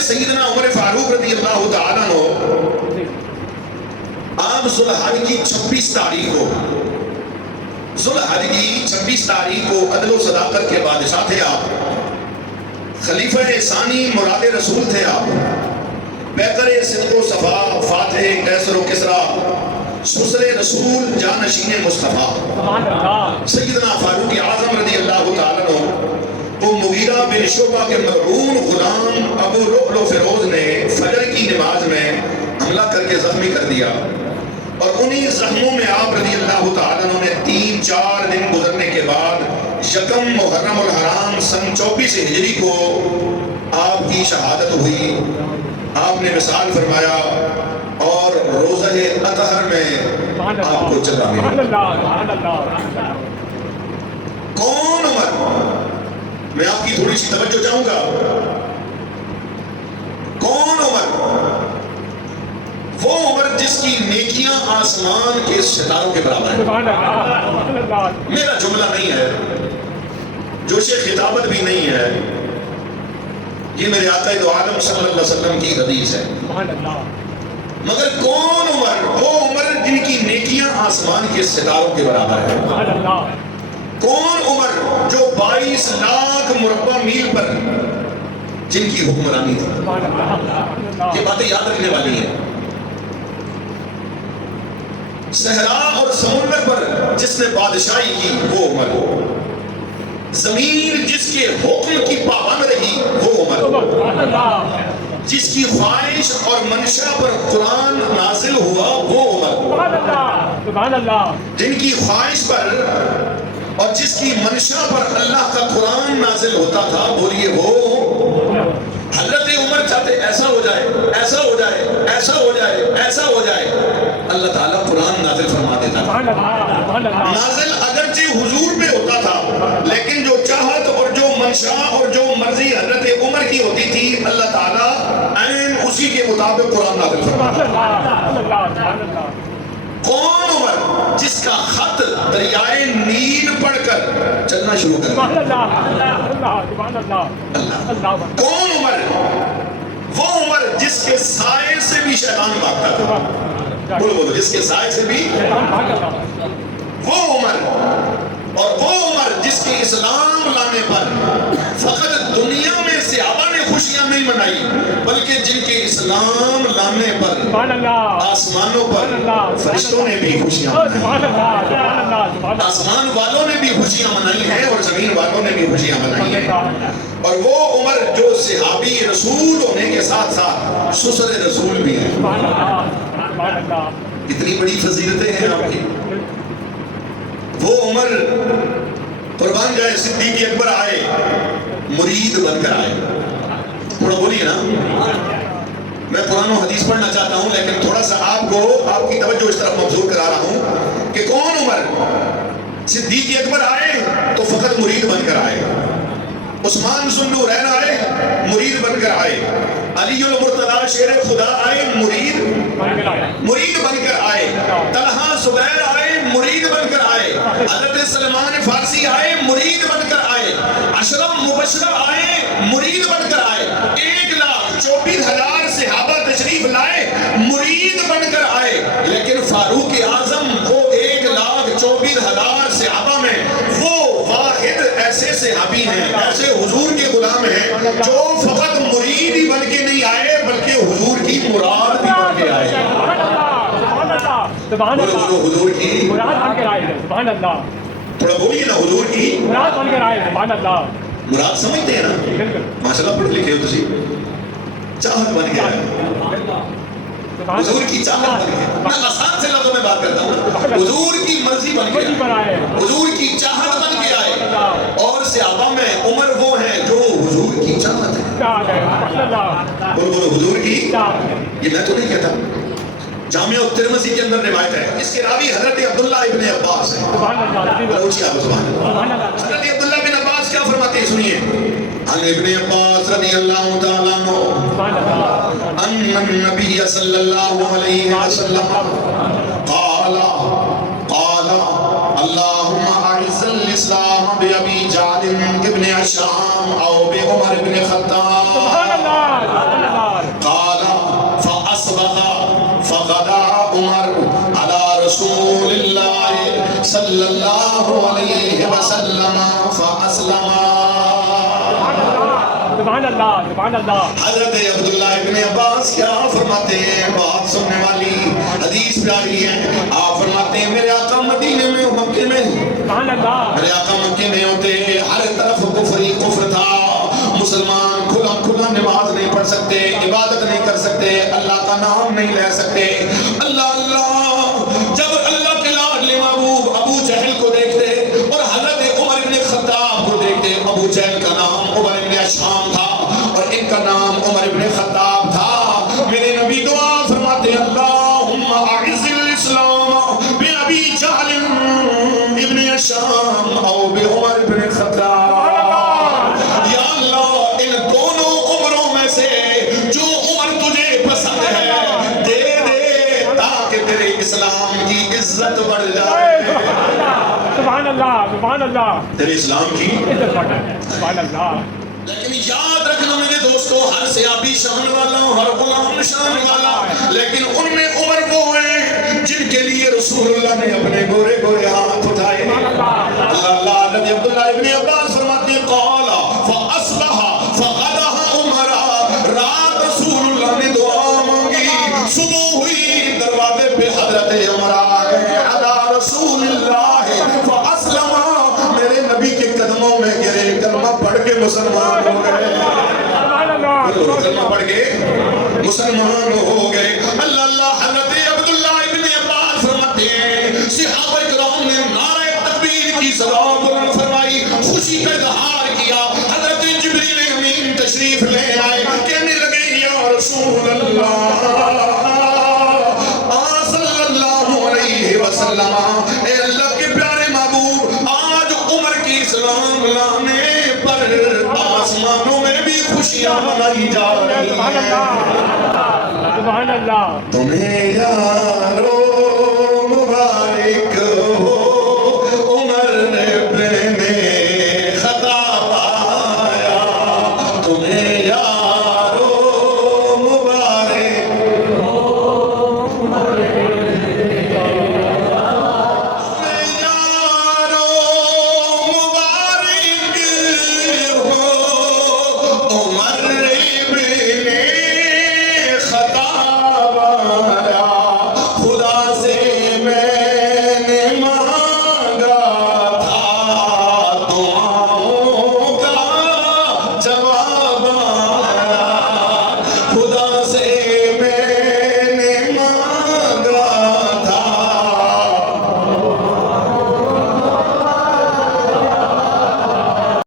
سیدنا عمر فاروق رضی اللہ تعالیٰ عنہ آپ ذوالحج کی 26 تاریخ کو ذوالحج کی 26 تاریخ کو عدل و صداقت کے بادشاہ تھے آپ، خلیفہ ثانی مراد رسول تھے آپ، پیکر صدق و صفا، فاتح قیصر و کسریٰ، سسر رسول، جانشین مصطفیٰ، سیدنا فاروق اعظم رضی اللہ تعالیٰ عنہ وہ مغیرہ بن شعبہ کے مرعون غلام ابو لؤلؤ فیروز نے فجر کی نماز میں حملہ کر کے زخمی کر دیا، اور انہی زخموں میں آپ رضی اللہ تعالیٰ عنہ نے 3-4 دن گزرنے کے بعد یکم محرم الحرام سن 24 ہجری کو آپ کی شہادت ہوئی۔ آپ نے وصال فرمایا اور روزہ اطہر میں آپ کو چلا گیا۔ کون عمر؟ میں آپ کی تھوڑی سی توجہ چاہوں گا۔ کون عمر؟ وہ عمر جس کی نیکیاں آسمان کے ستاروں کے برابر ہیں۔ میرا جملہ نہیں ہے، جوش خطابت بھی نہیں ہے، یہ میرے آقا دو عالم صلی اللہ علیہ وسلم کی حدیث ہے۔ مگر کون عمر؟ وہ عمر جن کی نیکیاں آسمان کے ستاروں کے برابر ہیں۔ کون عمر جو 22 لاکھ مربع میل پر جن کی حکمرانی تھی؟ یہ باتیں یاد رکھنے والی ہیں۔ صحرا اور سمندر پر جس نے بادشاہی کی وہ عمر، زمین جس کے حکم کی پابند رہی وہ عمر، جس کی خواہش اور منشا پر قرآن نازل ہوا وہ عمر، جن کی خواہش پر اور جس کی منشا پر اللہ کا قرآن نازل ہوتا تھا، بولیے وہ حضرت عمر چاہتے ایسا ہو جائے، ایسا ہو جائے، ایسا ہو جائے، ایسا ہو جائے، اللہ تعالیٰ قرآن نازل فرما دیتا تھا۔ نازل اگرچہ حضور پہ ہوتا تھا، لیکن جو چاہت اور جو منشا اور جو مرضی حضرت عمر کی ہوتی تھی، اللہ تعالیٰ عین اسی کے مطابق قرآن نازل فرماتا۔ کون عمر جس کا خط دریائے نیل پڑھ کر چلنا شروع کر دیا؟ کون عمر؟ وہ عمر جس کے سائے سے بھی شیطان بھاگتا تھا۔ بولو بولو، جس کے سائے سے بھی وہ عمر، اور وہ عمر جس کے اسلام لانے پر فقط دنیا میں صحابہ نے خوشیاں نہیں منائی، بلکہ جن کے اسلام لانے پر آسمانوں پر فرشتوں نے بھی خوشیاں منائی، آسمان والوں نے بھی خوشیاں منائی ہیں اور زمین والوں نے بھی خوشیاں منائی ہیں۔ اور وہ عمر جو صحابی رسول ہونے کے ساتھ ساتھ سسر رسول بھی ہیں۔ اتنی بڑی فضیلتیں ہیں آپ کی۔ وہ عمر قربان جائے صدیق اکبر آئے، مرید بن کر آئے۔ تھوڑا بولیے نا، میں قرآن و حدیث پڑھنا چاہتا ہوں لیکن تھوڑا سا آپ کو آپ کی توجہ اس طرف مبذول کرا رہا ہوں کہ کون عمر؟ صدیق اکبر آئے تو فقط مرید بن کر آئے، عثمان ذو النورین آئے مرید بن کر آئے، علی المرتضیٰ شیر خدا آئے مرید بن کر آئے، طلحہ زبیر آئے مرید بن کر آئے، حضرت سلمان فارسی آئے مرید بن کر آئے، اشرف مبشرہ آئے مرید بن کر آئے، 1,24,000 صحابہ تشریف لائے مرید بن کر آئے، لیکن فاروق اعظم وہ 1,24,000 صحابہ میں وہ واحد ایسے صحابی ہیں، ایسے حضور کے غلام ہیں جو فقط مرید ہی بن کے نہیں آئے بلکہ حضور کی مراد بھی بن کے آئے۔ بولو حضور کی مراد بن کے آئے۔ سبحان اللہ، تھوڑا بولیے نا، حضور کی مراد بن کے آئے۔ سبحان اللہ، مراد سمجھتے ہیں نا؟ ماشاءاللہ پڑھ لکھے ہو تسی، چاہت بن کے آئے، حضور کی چاہت بن کے۔ میں آسان سے لفظوں میں بات کرتا ہوں، حضور کی مرضی بن کے آئے، حضور کی چاہت بن کے آئے، اور صحابہ میں عمر وہ ہیں جو حضور کی چاہت ہے۔ بولو بولو حضور کی، یہ میں تو نہیں کہتا، جامعہ الترمذی کے اندر روایت ہے، اس کے راوی حضرت عبداللہ ابن عباس ہیں۔ حضرت عبداللہ بن عباس کیا فرماتے ہیں سنیے، عن ابن عباس رضی اللہ تعالیٰ عنہ ان النبی صلی اللہ علیہ وسلم قال اللہم اعز الاسلام بأبی جعل ابن عشام او بعمر ابن خطاب۔ فاسلما. سبحان اللہ سبحان اللہ. حضرت عبداللہ ابن عباس کیا فرماتے ہیں؟ بات سننے والی حدیث پیاری ہے. آپ فرماتے ہیں میرے آقا مدینے میں مکے میں سبحان اللہ. میرے آقا مکے میں ہوتے ہر طرف کفر ہی کفر تھا. مسلمان کھلا کھلا نماز نہیں پڑھ سکتے, عبادت نہیں کر سکتے, اللہ کا نام نہیں لے سکتے. اللہ اللہ جب اللہ کے لاڈلے محبوب ابو جہل کو دیکھتے اور حضرت عمر ابن خطاب کو دیکھتے. ابو جہل کا نام عمر ابن اشام تھا اور ان کا نام عمر ابن خطاب تھا. میرے نبی دعا فرماتے اللہم اعز الاسلام بابی جہل ابن اشام او بعمر ابن خطاب. یا اللہ ان دونوں عمروں میں سے جو عمر تجھے پسند ہے دے دے تاکہ تیرے اسلام کی عزت بڑھ جائے. سبحان اللہ سبحان اللہ. تیرے اسلام کی عزت بڑھ جائے. سبحان اللہ. لیکن یاد رکھنا میرے دوستو, ہر سیابی شان والا ہر غلام شان والا, لیکن ان میں عمر وہ ہیں جن کے لیے رسول اللہ نے اپنے گورے گورے ہاتھ اٹھائے. اللہ اللہ. حضرت عبداللہ ابن عباس فرماتے ہیں قال فاصبح فغدها عمر. رات رسول اللہ نے دعا مانگی, صبح ہوئی دروازے پہ حضرت عمر آ گئے علی رسول اللہ فاسلم. میرے نبی کے قدموں میں گرے, کلمہ پڑھ کے مسلمان ہو گئے. کلمہ پڑھ کے مسلمان ہو گئے. اللہ اللہ. حضرت عبداللہ ابن عباس فرماتے ہیں صحابہ کرام نے نعرہ تکبیر کی صدا بلند فرمائی, خوشی کا اظہار کیا. حضرت جبریل امین تشریف لے آئے, کہنے لگے یا رسول اللہ صلی اللہ علیہ وسلم, اے اللہ کے پیارے محبوب, آج عمر کی اسلام لانے پر آسمانوں میں بھی خوشیاں منائی جا رہی ہیں. سبحان اللہ. تمہیں یارو مبارک